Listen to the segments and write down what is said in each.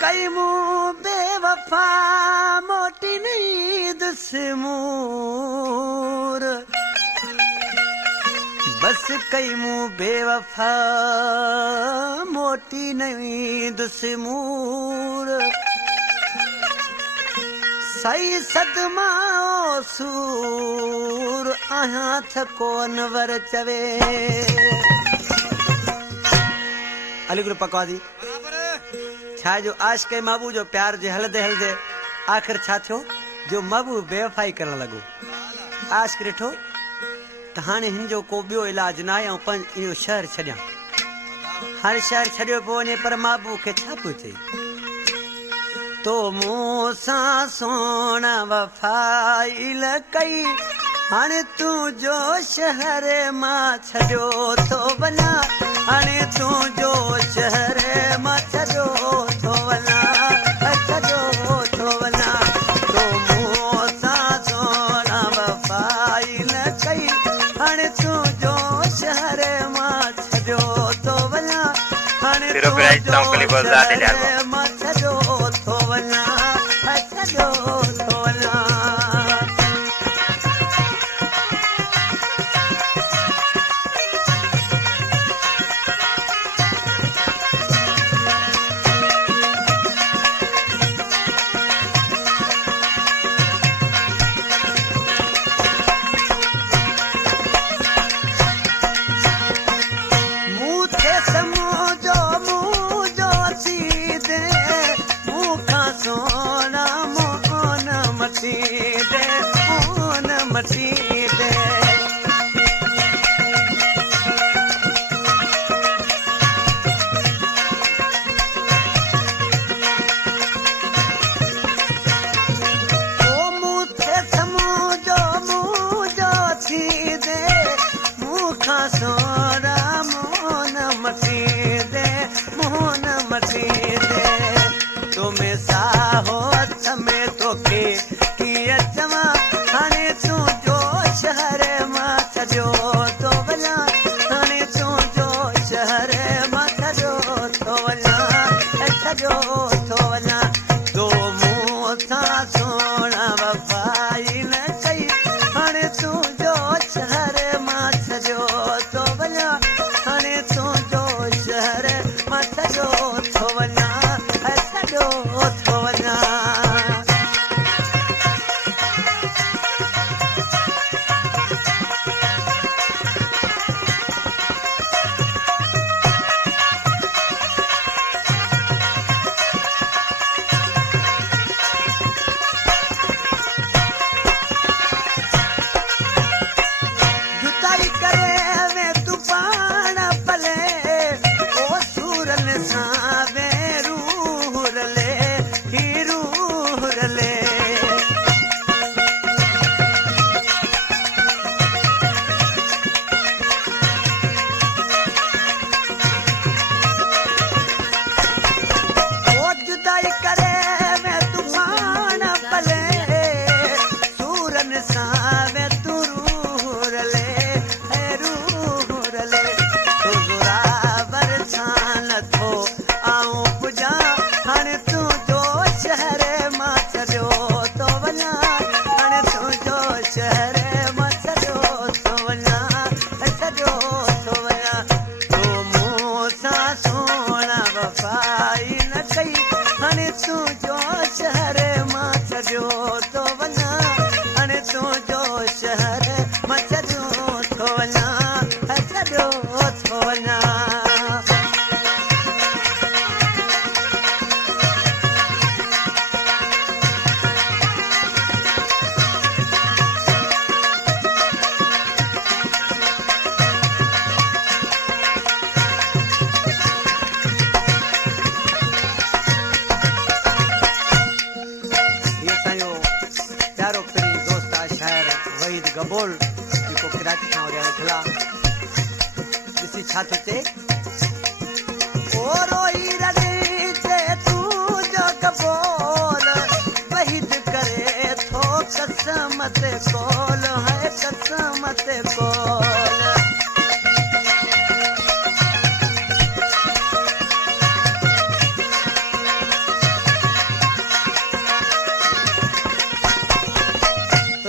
कई मुँह बेवफा मोटी नींद से मूर बस कई मुँह बेवफा मोटी नींद से मूर सही सदमा सूर आहियां थको नवर चवे अली गुरु पकवादी छा जो आश के महबूब जो प्यार जे हलदे हलदे आखिर छा थियो जो महबूब बेवफाई करण लगो आश के ॾिठो त हाणे हिन जो को ॿियो इलाज न आहे ऐं पंज इहो शहर छॾियां हर शहर छॾियो पियो वञे पर महबूब खे छा पियो चई तो मूं सां सोना वफ़ाई ल कई हाणे तूं जो शहर मां छॾियो थो वञा हाणे तूं जो शहर मां छॾियो थो वञा छॾियो थो वञा तो मूं सां सोना वफ़ाई न कई हाणे तूं जो शहर मां छॾियो थो वञा हाणे तूं जो शहर मां छॾियो थो वञा छॾियो थो वञा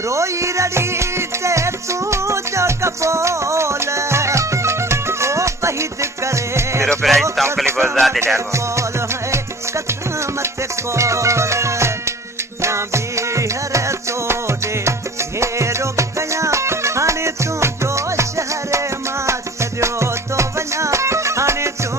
रोई रड़ी ते तू जो कपोल ओ बहिद करे तेरो प्राइस कम कली बहुत ज्यादा ले आगो कोल है कसमत कोल ना भी हर तो दे घेरो कया हाने तू जो शहर मा छड़ियो तो वना हाने तू